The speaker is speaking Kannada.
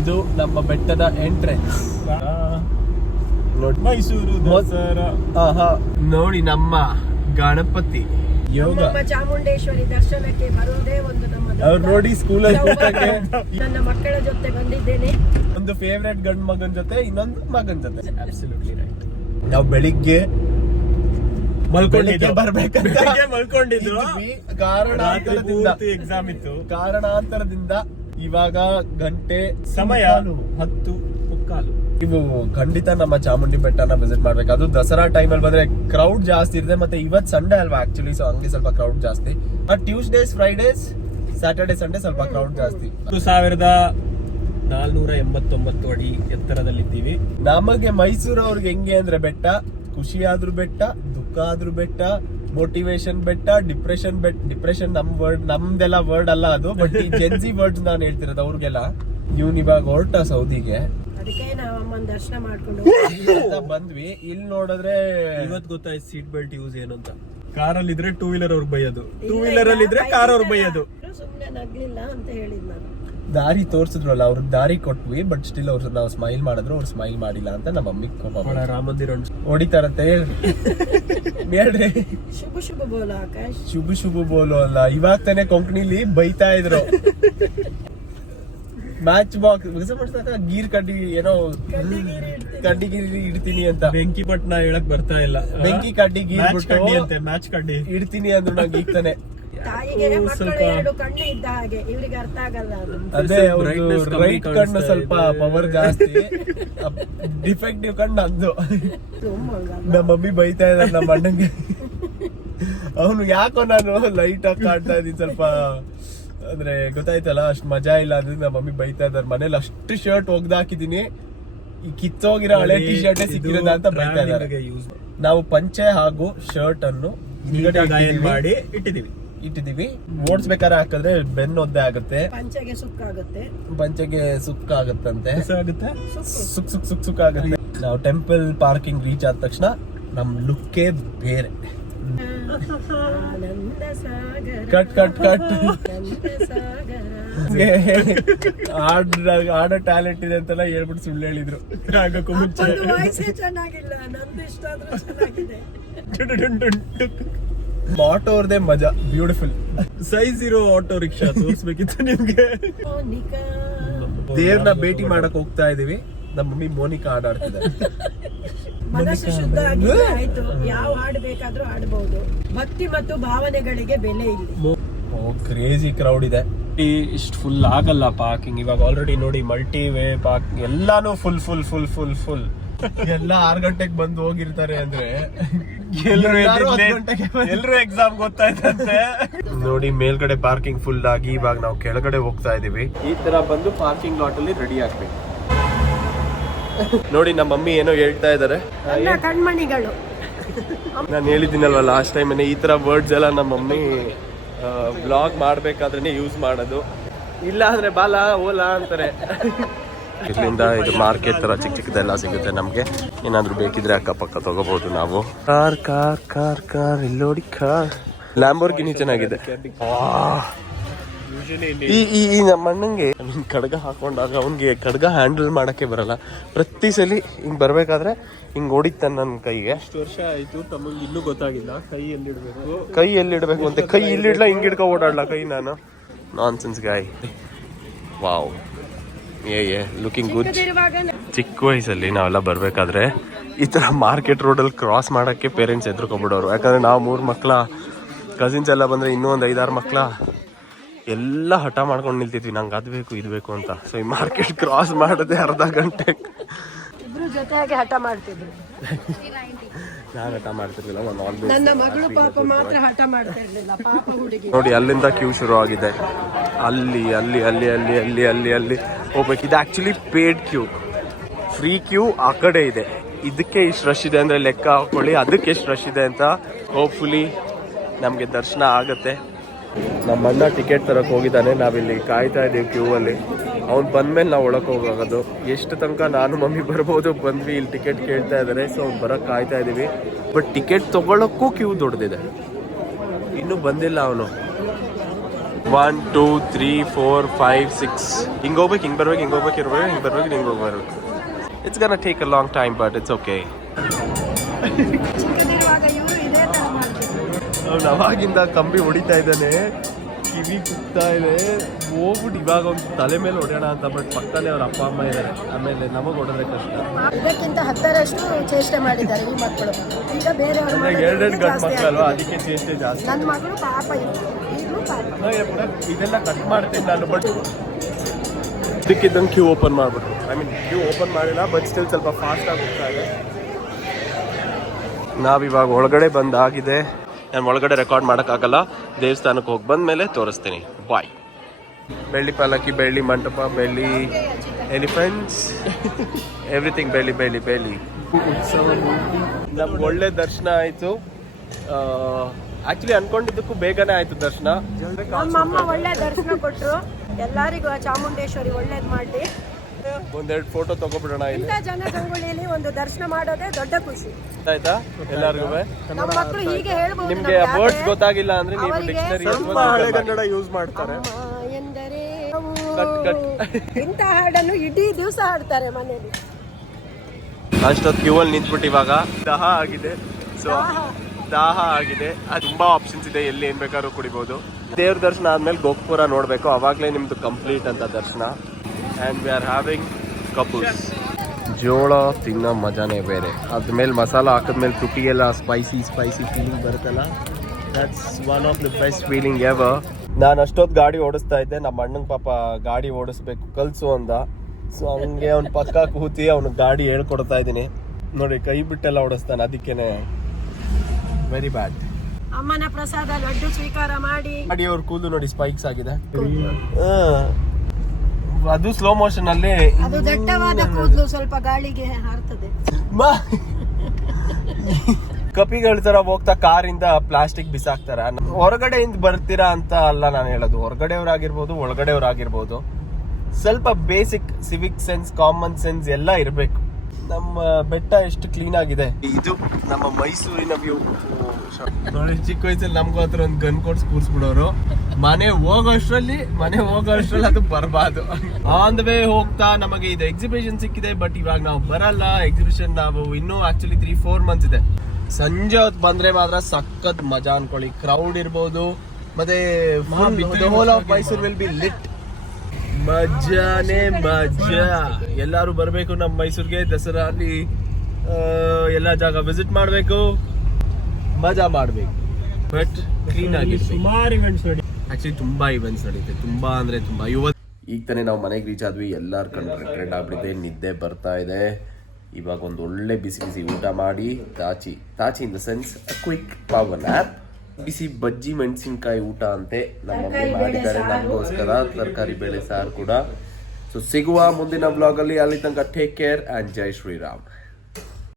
ಇದು ನಮ್ಮ ಬೆಟ್ಟದ ಎಂಟ್ರೆನ್ಸ್. ಮೈಸೂರು ದಸರಾ. ನೋಡಿ ನಮ್ಮ ಗಣಪತಿ ಯೋಗ. ನಮ್ಮ ಚಾಮುಂಡೇಶ್ವರಿ ದರ್ಶನಕ್ಕೆ ಬರೋದೇ ಒಂದು ನಮ್ಮ ಅವ್ರು ನೋಡಿ ಸ್ಕೂಲಲ್ಲಿ ಕೂತಕ್ಕೆ ನನ್ನ ಮಕ್ಕಳ ಜೊತೆ ಬಂದಿದ್ದೇನೆ. ಒಂದು ಫೇವ್ರೆಟ್ ಗಂಡ್ ಮಗನ್ ಜೊತೆ, ಇನ್ನೊಂದು ಮಗನ್ ಜೊತೆ. Absolutely right. ನಾವು ಬೆಳಿಗ್ಗೆ ಮಲ್ಕೊಂಡಿದ್ರು ಕಾರಣಾಂತರದಿಂದ ಇವಾಗ ಗಂಟೆ ಸಮಯ 10:15. ನೀವು ಖಂಡಿತ ನಮ್ಮ ಚಾಮುಂಡಿ ಬೆಟ್ಟನ ವಿಸಿಟ್ ಮಾಡ್ಬೇಕು. ಅದು ದಸರಾ ಟೈಮಲ್ಲಿ ಬಂದ್ರೆ ಕ್ರೌಡ್ ಜಾಸ್ತಿ ಇರುತ್ತೆ. ಮತ್ತೆ ಇವತ್ತು ಸಂಡೇ ಅಲ್ವಾ ಆಕ್ಚುಲಿ, ಸೊ ಹಂಗೆ ಸ್ವಲ್ಪ ಕ್ರೌಡ್ ಜಾಸ್ತಿ. But Tuesdays, Fridays, Saturday, Sunday ಸ್ವಲ್ಪ ಕ್ರೌಡ್ ಜಾಸ್ತಿ. 1489 ಅಡಿ ಎತ್ತರದಲ್ಲಿದ್ದೀವಿ. ನಮಗೆ ಮೈಸೂರವ್ರಿಗೆ ಹೆಂಗೆ ಅಂದ್ರೆ ಬೆಟ್ಟ ಖುಷಿ ಆದ್ರೂ ಬೆಟ್ಟ, ದುಃಖ ಆದ್ರೂ ಬೆಟ್ಟ, ಮೋಟಿವೇಶನ್ ಬೆಟ್ಟ, ಡಿಪ್ರೆಷನ್ ನಮ್ದೆಲ್ಲ ವರ್ಡ್ ಅಲ್ಲ ಅದು, ಬಟ್ ಈ ಜೆನ್ಸಿ ವರ್ಡ್ಸ್ ನಾನು ಹೇಳ್ತಿರೋದು ಅವ್ರಿಗೆಲ್ಲ. ಇವ್ನು ಇವಾಗ ಹೊರಟ ಸೌದಿಗೆ, ಅದಕ್ಕೆ ನಾವು ಅಮ್ಮನ ದರ್ಶನ ಮಾಡ್ಕೊಂಡು ಬಂದ್ವಿ. ಇಲ್ಲಿ ನೋಡಿದ್ರೆ ಇವತ್ತು ಗೊತ್ತಾಯ್ತು ಸೀಟ್ ಬೆಲ್ಟ್ ಯೂಸ್ ಏನು ಅಂತ. ಕಾರಲ್ಲಿ ಇದ್ರೆ ಟೂ ವೀಲರ್ ಅವ್ರಿಗೆ ಬೈಯೋದು, ಟೂ ವೀಲರ್ ಅಲ್ಲಿ ಇದ್ರೆ ಕಾರ್ ಅವ್ರಿಗೆ ಬೈಯೋದು. ಸುಮ್ನೆ ನಗ್ಲಿಲ್ಲ ಅಂತ ಹೇಳಿದ್ ನಾನು. ದಾರಿ ತೋರ್ಸಿದ್ರಲ್ಲ, ಅವ್ರಿಗೆ ದಾರಿ ಕೊಟ್ವಿ, ಬಟ್ ಸ್ಟಿಲ್ ಅವ್ರು ನಾವು ಸ್ಮೈಲ್ ಮಾಡಿದ್ರು, ಅವ್ರು ಸ್ಮೈಲ್ ಮಾಡಿಲ್ಲ ಅಂತ ನಮ್ಮ ಮಮ್ಮಿಗೆ ಕೋಪ. ರಾಮ ಮಂದಿರ ಹೊಡಿತಾರಂತೆ ಹೇಳ್ರಿ. ಶುಭ ಶುಭ ಬೋಲೋ ಆಕಾಶ್. ಶುಭ ಬೋಲು ಅಲ್ಲ, ಇವಾಗ ತಾನೇ ಕೊಂಕಣಿಲಿ ಬೈತಾ ಇದ್ರು. ಮ್ಯಾಚ್ ಬಾಕ್ಸ್ ಗೀರ್ ಕಡ್ಡಿ ಏನೋ ಕಡ್ಡಿ ಗೀರಿ ಇಡ್ತೀನಿ ಅಂತ. ಬೆಂಕಿ ಪಟ್ನ ಹೇಳಕ್ ಬರ್ತಾ ಇಲ್ಲ. ಬೆಂಕಿ ಕಡ್ಡಿ ಗೀರ್ ಅಂತೆ, ಮ್ಯಾಚ್ ಕಡ್ಡಿ ಇಡ್ತೀನಿ ಅಂದ್ರು ನಂಗೆ ಈಗ ತಾನೆ. ತಾಯಿಗೆ ಮಕ್ಕಳು ಎರಡು ಕಣ್ಣು ಇದ್ದ ಹಾಗೆ, ಇವ್ರಿಗೆ ಅರ್ಥ ಆಗಲ್ಲ ಅದು. ಅದೇ ರೈಟ್ ಕಣ್ಣು ಸ್ವಲ್ಪ ಪವರ್ ಜಾಸ್ತಿ, ಡಿಫೆಕ್ಟಿವ್ ಕಣ್ಣು ಅಂದು. ನಮ್ಮ ಮಮ್ಮಿ ಬೈತಾ ಇದ್ದಾರೆ ನಮ್ಮ ಅಣ್ಣಂಗೆ. ಅವನು ಯಾಕೋ ನಾನು ಲೈಟ್ ಆಗಿ ಕಾಣ್ತಾ ಇದ್ದೀನಿ ಸ್ವಲ್ಪ, ಅಂದ್ರೆ ಗೊತ್ತಾಯ್ತಲ್ಲ ಅಷ್ಟ್ ಮಜಾ ಇಲ್ಲ ಅಂದ್ರೆ ನಮ್ಮ ಮಮ್ಮಿ ಬೈತಾ ಇದಾರೆ. ಮನೇಲಿ ಅಷ್ಟು ಶರ್ಟ್ ಒಗ್ದಾಕಿದೀನಿ, ಈ ಕಿತ್ತೋಗಿರೋ ಹಳೆ ಟಿ ಶರ್ಟ್ ಸಿಕ್ಕಿರೋದ ಅಂತ ಬೈತಾ ಇದ್ದಾರೆ. ನಾವು ಪಂಚೆ ಹಾಗೂ ಶರ್ಟ್ ಅನ್ನು ಮಾಡಿ ಇಟ್ಟಿದೀವಿ. ಓಡಿಸ್ಬೇಕಾದ್ರೆ ಹಾಕಿದ್ರೆ ಬೆನ್ನು ಒದ್ದೆ ಆಗುತ್ತೆ, ಪಂಚೆಗೆ ಸುಕ್ಕ ಆಗುತ್ತಂತೆ, ಸುಕ್ ಆಗುತ್ತೆ. ನಾವು ಟೆಂಪಲ್ ಪಾರ್ಕಿಂಗ್ ರೀಚ್ ಆದ ತಕ್ಷಣ ನಮ್ ಲುಕ್ಕೇ ಬೇರೆ. ಕಟ್ ಆಡೋ ಟ್ಯಾಲೆಂಟ್ ಇದೆ ಅಂತೆಲ್ಲ ಹೇಳ್ಬಿಟ್ಟು ಸುಳ್ಳು ಹೇಳಿದ್ರು. ಆಟೋ ಅವ್ರದೇ ಮಜಾ, ಬ್ಯೂಟಿಫುಲ್. ಸೈಜ್ ಇರೋ ಆಟೋ ರಿಕ್ಷಾ ತೋರಿಸ್ಬೇಕಿತ್ತು ನಿಮ್ಗೆ. ದೇವ್ರನ್ನ ಭೇಟಿ ಮಾಡಕ್ ಹೋಗ್ತಾ ಇದೀವಿ. ನಮ್ಮ ಮಮ್ಮಿ ಮೋನಿಕಾ ಆಡ್ತಿದ್ದಾರೆ. ಮನಸ್ಸು ಶುದ್ಧ ಆಗಿದ್ರೆ ಆಯ್ತು, ಯಾವ ಹಾಡು ಬೇಕಾದ್ರೂ ಆಡಬಹುದು. ಭಕ್ತಿ ಮತ್ತು ಭಾವನೆಗಳಿಗೆ ಬೆಲೆ ಇಲ್ಲ. ಕ್ರೇಜಿ ಕ್ರೌಡ್ ಇದೆ. ಇಷ್ಟು ಫುಲ್ ಆಗಲ್ಲ ಪಾರ್ಕಿಂಗ್. ಇವಾಗ ಆಲ್ರೆಡಿ ನೋಡಿ ಮಲ್ಟಿ ವೇ ಪಾರ್ಕಿಂಗ್ ಎಲ್ಲಾನು ಫುಲ್. ಎಲ್ಲ 6 ಗಂಟೆಗೆ ಬಂದು ಹೋಗಿರ್ತಾರೆ ಅಂದ್ರೆ ಎಲ್ರು ಎಕ್ಸಾಮ್ ಗೊತ್ತಾಯ್ತಂತೆ. ನೋಡಿ ಮೇಲ್ಗಡೆ ಪಾರ್ಕಿಂಗ್ ಫುಲ್ ಆಗಿ ಇವಾಗ ನಾವು ಕೆಳಗಡೆ ಹೋಗ್ತಾ ಇದೀವಿ. ಈ ತರ ಬಂದು ಪಾರ್ಕಿಂಗ್ ಲಾಟ್ ಅಲ್ಲಿ ರೆಡಿ ಆಗ್ಬೇಕು. ನೋಡಿ ನಮ್ಮ ಮಮ್ಮಿ ಏನೋ ಹೇಳ್ತಾ ಇದಾರೆ. ಕಣ್ಮಣಿಗಳು. ನಾನು ಹೇಳಿದ್ದೀನಲ್ವ ಲಾಸ್ಟ್ ಟೈಮ್, ಈ ತರ ವರ್ಡ್ಸ್ ಎಲ್ಲ ನಮ್ಮ ಮಮ್ಮಿ ಬ್ಲಾಗ್ ಮಾಡ್ಬೇಕಾದ್ರೆ ಯೂಸ್ ಮಾಡೋದು. ಇಲ್ಲ ಅಂದ್ರೆ ಬಾಲ ಓಲಾ ಅಂತಾರೆ. ಇಲ್ಲಿಂದ ಇದು ಮಾರ್ಕೆಟ್ ತರ ಚಿಕ್ಕದೆಲ್ಲ ಸಿಗುತ್ತೆ. ನಮ್ಗೆ ಏನಾದ್ರು ಬೇಕಿದ್ರೆ ಅಕ್ಕಪಕ್ಕ ತಗೋಬಹುದು ನಾವು. ಕಾರ್ ಇಲ್ಲಿ ನೋಡಿ, ಕಾರ್ ಲ್ಯಾಂಬೋರ್ಗಿನಿ ಚೆನ್ನಾಗಿದೆ. ಈ ನಮ್ಮ ಅಣ್ಣಂಗೆ ಖಡ್ಗ ಹಾಕೊಂಡಾಗ ಅವ್ನಿಗೆ ಖಡ್ಗ ಹ್ಯಾಂಡಲ್ ಮಾಡಕ್ಕೆ ಬರಲ್ಲ. ಪ್ರತಿ ಸಲ ಹಿಂಗ್ ಬರ್ಬೇಕಾದ್ರೆ ಹಿಂಗ್ ಹೊಡಿತಾನೆ ನನ್ನ ಕೈಗೆ. ಎಷ್ಟು ವರ್ಷ ಆಯ್ತು ತಮಗೆ ಇನ್ನೂ ಗೊತ್ತಾಗಿಲ್ಲ ಕೈ ಎಲ್ಲಿಡ್ಬೇಕು ಅಂತ. ಕೈ ಇಲ್ಲಿಡ್ಲ, ಹಿಂಗ್ ಹಿಡ್ಕೊ ಓಡಾಡ್ಲ ಕೈ ನಾನು. Nonsense guy. Wow, looking good. ಚಿಕ್ಕ ವಯಸ್ಸಲ್ಲಿ ನಾವೆಲ್ಲ ಬರ್ಬೇಕಾದ್ರೆ ಈ ತರ ಮಾರ್ಕೆಟ್ ರೋಡಲ್ಲಿ ಕ್ರಾಸ್ ಮಾಡಕ್ಕೆ ಪೇರೆಂಟ್ಸ್ ಎದ್ರುಕೊಬಿಡೋರು. ಯಾಕಂದ್ರೆ ನಾವು 3 ಮಕ್ಳ, ಕಸಿನ್ಸ್ ಎಲ್ಲ ಬಂದ್ರೆ ಇನ್ನೂ ಒಂದು 5-6 ಮಕ್ಳ ಎಲ್ಲ ಹಠ ಮಾಡ್ಕೊಂಡು ನಿಲ್ತಿದ್ವಿ, ನಂಗೆ ಅದು ಬೇಕು ಇದು ಬೇಕು ಅಂತ. ಸೊ ಈ ಮಾರ್ಕೆಟ್ ಕ್ರಾಸ್ ಮಾಡದೆ ಅರ್ಧ ಗಂಟೆ ಇಬ್ರು ಜೊತೆಯಾಗಿ ಹಠ ಮಾಡ್ತಿದ್ರು. ನಾನು ಹಠ ಮಾಡ್ತಿರ್ಲಿಲ್ಲ. ನನ್ನ ಮಗಳು ಪಾಪ ಮಾತ್ರ ಹಠ ಮಾಡ್ತಾ ಇರ್ಲಿಲ್ಲ, ಪಾಪ ಹುಡುಗಿ. ನೋಡಿ ಅಲ್ಲಿಂದ ಕ್ಯೂ ಶುರು ಆಗಿದೆ. ಅಲ್ಲಿ ಹೋಗ್ಬೇಕು. ಇದು actually paid queue, free queue ಆ ಕಡೆ ಇದೆ. ಇದಕ್ಕೆ ಇಷ್ಟು ರಶ್ ಇದೆ ಅಂದ್ರೆ ಲೆಕ್ಕ ಹಾಕೊಳ್ಳಿ ಅದಕ್ಕೆ ಎಷ್ಟು ರಶ್ ಇದೆ ಅಂತ. ಹೋಪ್ಫುಲಿ ನಮಗೆ ದರ್ಶನ ಆಗುತ್ತೆ. ನಮ್ಮ ಅಣ್ಣ ಟಿಕೆಟ್ ತರಕ್ಕೆ ಹೋಗಿದ್ದಾನೆ, ನಾವಿಲ್ಲಿ ಕಾಯ್ತಾ ಇದ್ದೀವಿ ಕ್ಯೂ ಅಲ್ಲಿ. ಅವ್ನು ಬಂದ್ಮೇಲೆ ನಾವು ಒಳಕ್ಕೆ ಹೋಗೋದು. ಎಷ್ಟು ತನಕ ನಾನು ಮಮ್ಮಿ ಬರ್ಬೋದು ಬಂದ್ವಿ. ಇಲ್ಲಿ ಟಿಕೆಟ್ ಕೇಳ್ತಾ ಇದ್ದಾರೆ, ಸೊ ಅವ್ನು ಬರೋಕ್ಕೆ ಕಾಯ್ತಾ ಇದ್ದೀವಿ. ಬಟ್ ಟಿಕೆಟ್ ತೊಗೊಳಕ್ಕೂ ಕ್ಯೂ ದೊಡ್ಡದಿದೆ, ಇನ್ನೂ ಬಂದಿಲ್ಲ ಅವನು. 1 2 3 4 5 6 ಹಿಂಗ್ ಹೋಗ್ಬೇಕು, ಹಿಂಗ್ ಬರ್ಬೇಕು, ಹಿಂಗ್ ಹೋಗ್ಬೇಕು, ಇರ್ಬೇಕು, ಹಿಂಗ್ ಬರ್ಬೇಕು, ಹಿಂಗ್ ಹೋಗ್ಬರ್ಬೇಕು. It's gonna take a long time but it's okay. ಚಿಕ್ಕದಿರುವಾಗ ಇವರು ಇದೇ ತರ ಮಾಡ್ತಿದ್ರು. ಅವ್ನು ಅವಾಗಿಂದ ಕಂಬಿ ಹೊಡಿತಾ ಇದ್ದಾನೆ, ಕಿವಿ ಕುಗ್ತಾ ಇದೆ, ಹೋಗ್ಬಿಟ್ಟು ಇವಾಗ ಒಂದು ತಲೆ ಮೇಲೆ ಹೊಡೆಯೋಣ ಅಂತ. ಬಟ್ ಪಕ್ಕದಲ್ಲಿ ಅವ್ರ ಅಪ್ಪ ಅಮ್ಮ ಇದ್ದಾರೆ, ಆಮೇಲೆ ನಮಗೆ ಹೊಡೆದ್ರೆ ಕಷ್ಟ. ಇದಕ್ಕಿಂತ 10ರಷ್ಟು ಚೇಷ್ಟೆ ಮಾಡಿದ್ದಾರೆ ಈ ಮಕ್ಕಳು. ಈಗ ಬೇರೆಯವ್ರ ಎರಡೆರಡು ಗಂಡು ಮಕ್ಕಳಲ್ವಾ, ಅದಕ್ಕೆ ಚೇಷ್ಟೆ ಜಾಸ್ತಿ. ನನ್ನ ಮಗಳು ಪಾಪ ಇತ್ತು, ಈಗಲೂ ಪಾಪ. ಇದೆಲ್ಲ ಕಟ್ ಮಾಡ್ತೀನಿ ನಾನು, ಬಟ್ ಇದಕ್ಕಿದ್ದಂಗೆ ಕ್ಯೂ ಓಪನ್ ಮಾಡಿಬಿಟ್ರು. ಐ ಮೀನ್ ಕ್ಯೂ ಓಪನ್ ಮಾಡಿಲ್ಲ, ಬಟ್ ಸ್ಟಿಲ್ ಸ್ವಲ್ಪ ಫಾಸ್ಟಾಗಿ ಹೋಗ್ತಾ ಇದೆ. ನಾವಿವಾಗ ಒಳಗಡೆ ಬಂದಾಗಿದೆ. ನಾನು ಒಳಗಡೆ ರೆಕಾರ್ಡ್ ಮಾಡೋಕ್ಕಾಗಲ್ಲ, ದೇವಸ್ಥಾನಕ್ಕೆ ಹೋಗಿ ಬಂದ ಮೇಲೆ ತೋರಿಸ್ತೀನಿ. ಬಾಯ್. ಬೆಳ್ಳಿ ಪಲ್ಲಕ್ಕಿ, ಬೆಳ್ಳಿ ಮಂಟಪ, ಬೆಳ್ಳಿ ಎಲಿಫೆಂಟ್ಸ್, ಎವ್ರಿಥಿಂಗ್ ಬೆಳ್ಳಿ ಬೆಳ್ಳಿ ಬೆಳ್ಳಿ. ನಮ್ಗೆ ಒಳ್ಳೆ ದರ್ಶನ ಆಯಿತು. ಆಕ್ಚುಲಿ ಅನ್ಕೊಂಡಿದ್ದಕ್ಕೂ ಬೇಗನೆ ಆಯ್ತು ದರ್ಶನ. ನಮ್ಮಮ್ಮ ಒಳ್ಳೆ ದರ್ಶನ ಕೊಟ್ರು. ಎಲ್ಲರಿಗೂ ಚಾಮುಂಡೇಶ್ವರಿ ಒಳ್ಳೇದ್ ಮಾಡ್ಲಿ. ಒಂದೆರಡು ಫೋಟೋ ತಗೋಬಿಡೋಣ. ಇಂಥ ಜನಗಂಗುಳಿಯಲ್ಲಿ ಒಂದು ದರ್ಶನ ಮಾಡೋದೇ ದೊಡ್ಡ ಖುಷಿ. ಆಯ್ತಾ ಎಲ್ಲರಿಗೂ? ನಮ್ಮ ಮಕ್ಕಳು ಹೀಗೆ ಹೇಳ್ಬೋದು. ನಿಮ್ಗೆ ವರ್ಡ್ಸ್ ಗೊತ್ತಾಗಿಲ್ಲ ಅಂದ್ರೆ ನೀವು ಡಿಕ್ಷನರಿ ಹಳೆ ಕನ್ನಡ ಯೂಸ್ ಮಾಡ್ತಾರೆ. ಎಂದರೆ ಇಂಥ ಹಾಡನ್ನು ಇಡೀ ದಿವಸ ಹಾಡ್ತಾರೆ ಮನೆಯಲ್ಲಿ. ಅಷ್ಟೊತ್ತು ಕ್ಯೂ ಅಲ್ಲಿ ನಿಂತ್ಬಿಟ್ಟು ಇವಾಗ ದಾಹ ಆಗಿದೆ. ತುಂಬಾ ಆಪ್ಷನ್ಸ್ ಇದೆ, ಎಲ್ಲಿ ಏನ್ ಬೇಕಾದ್ರೂ ಕುಡಿಬಹುದು. ದೇವ್ರ ದರ್ಶನ ಆದ್ಮೇಲೆ ಗೋಪುರ ನೋಡ್ಬೇಕು, ಅವಾಗ್ಲೇ ನಿಮ್ದು ಕಂಪ್ಲೀಟ್ ಅಂತ ದರ್ಶನ. And we are having couples. ಜೋಳ ತಿನ್ನೋ ಮಜಾನೇ ಬೇರೆ. ಅದ್ಮೇಲೆ ಮಸಾಲ ಹಾಕಿದ್ಮೇಲೆ ತುಟಿಗೆಲ್ಲ ಸ್ಪೈಸಿ ಫೀಲಿಂಗ್ ಬರುತ್ತಲ್ಲ, that's one of the best feeling ever. ನಾನು ಅಷ್ಟೊತ್ತು ಗಾಡಿ ಓಡಿಸ್ತಾ ಇದ್ದೆ. ನಮ್ಮ ಅಣ್ಣನ ಪಾಪ ಗಾಡಿ ಓಡಿಸ್ಬೇಕು ಕಲ್ಸು ಅಂದ. ಸೊ ಅವನಿಗೆ ಅವ್ನ ಪಕ್ಕ ಕೂತಿ ಅವ್ನಿಗೆ ಗಾಡಿ ಹೇಳ್ಕೊಡ್ತಾ ಇದ್ದೀನಿ. ನೋಡಿ ಕೈ ಬಿಟ್ಟೆಲ್ಲ ಓಡಿಸ್ತಾನೆ, ಅದಕ್ಕೇನೆ ವೆರಿ ಬ್ಯಾಡ್. ಅಮ್ಮನ ಪ್ರಸಾದ ಲಡ್ಡು ಸ್ವೀಕಾರ ಮಾಡಿ ಅವ್ರ ಕೂದಲು ನೋಡಿ ಸ್ಪೈಕ್ಸ್ ಆಗಿದೆ. ಅದು ಸ್ಲೋ ಮೋಷನ್ ಅಲ್ಲಿ. ಅದು ದಟ್ಟವಾದ ಕೂದಲು ಸ್ವಲ್ಪ ಗಾಳಿಗೆ ಹಾರ್ತದೆ. ಕಪಿಗಳ ತರ ಹೋಗ್ತಾ ಕಾರಿಂದ ಪ್ಲಾಸ್ಟಿಕ್ ಬಿಸಾಕ್ತಾರ. ಹೊರಗಡೆಯಿಂದ ಬರ್ತೀರಾ ಅಂತ ಅಲ್ಲ ನಾನು ಹೇಳೋದು, ಹೊರಗಡೆಯವ್ರಾಗಿರ್ಬೋದು ಒಳಗಡೆಯವ್ರಾಗಿರ್ಬೋದು, ಸ್ವಲ್ಪ basic Civic sense, common sense ಎಲ್ಲ ಇರಬೇಕು. ನಮ್ಮ ಬೆಟ್ಟ ಎಷ್ಟು ಕ್ಲೀನ್ ಆಗಿದೆ. ಇದು ನಮ್ಮ ಮೈಸೂರಿನ ವ್ಯೂ. ನೋಡಿ ಚಿಕ್ಕ ವಯಸ್ಸಲ್ಲಿ ನಮ್ಗೂ ಹತ್ರ ಒಂದು ಗನ್ ಕೊಡ್ಸ್ ಕೂರ್ಸ್ಬಿಡೋರು. ಮನೆ ಹೋಗೋಷ್ಟ್ರಲ್ಲಿ ಅದು ಬರ್ಬಾದು. ಆನ್ ದ ವೇ ಹೋಗ್ತಾ ನಮಗೆ ಇದು ಎಕ್ಸಿಬಿಷನ್ ಸಿಕ್ಕಿದೆ, ಬಟ್ ಇವಾಗ ನಾವು ಬರಲ್ಲ. ಎಕ್ಸಿಬಿಷನ್ ನಾವು ಇನ್ನೂ ಆಕ್ಚುಲಿ 3-4 ಮಂತ್ಸ್ ಇದೆ. ಸಂಜೆ ಹೊತ್ತು ಬಂದ್ರೆ ಮಾತ್ರ ಸಖತ್ ಮಜಾ ಅನ್ಕೊಳ್ಳಿ. ಕ್ರೌಡ್ ಇರ್ಬೋದು, ಮತ್ತೆ whole of Mysuru will be lit. ಮಜಾನೇ ಮಜಾ. ಎಲ್ಲಾರು ಬರ್ಬೇಕು ನಮ್ಮ ಮೈಸೂರಿಗೆ. ದಸರಾ ಅಲ್ಲಿ ಎಲ್ಲಾ ಜಾಗ ವಿಸಿಟ್ ಮಾಡ್ಬೇಕು, ಮಜಾ ಮಾಡ್ಬೇಕು. ಬಟ್ ಕ್ಲೀನ್ ಆಗಿ ಸುಮಾರು ಇವೆಂಟ್ಸ್ ನೋಡಿ. ಆಕ್ಚುಲಿ ತುಂಬಾ ಇವೆಂಟ್ಸ್ ನಡೀತೆ, ತುಂಬಾ ಅಂದ್ರೆ ತುಂಬಾ. ಈಗ ತಾನೇ ನಾವು ಮನೆಗೆ ರೀಚ್ ಆದ್ವಿ. ಎಲ್ಲಾರು ಕಂಡು ರೆಡ್ ಆಗ್ಬಿಟ್ಟಿದೆ, ನಿದ್ದೆ ಬರ್ತಾ ಇದೆ. ಇವಾಗ ಒಂದು ಒಳ್ಳೆ ಬಿಸಿ ಊಟ ಮಾಡಿ ತಾಚಿ in the sense quick power nap. ಬಿಸಿ ಬಜ್ಜಿ ಮೆಣಸಿನ್ಕಾಯಿ ಊಟ ಅಂತೆ ನಮ್ಮ ಮಮ್ಮಿ ಮಾಡಿದ್ದಾರೆ ನಮಗೋಸ್ಕರ. ತರಕಾರಿ ಬೇಳೆ ಸಾರು ಕೂಡ. ಸೊ ಸಿಗುವ ಮುಂದಿನ ಬ್ಲಾಗ್ ಅಲ್ಲಿ. ಅಲ್ಲಿ ತನಕ take care and Jai Shriram.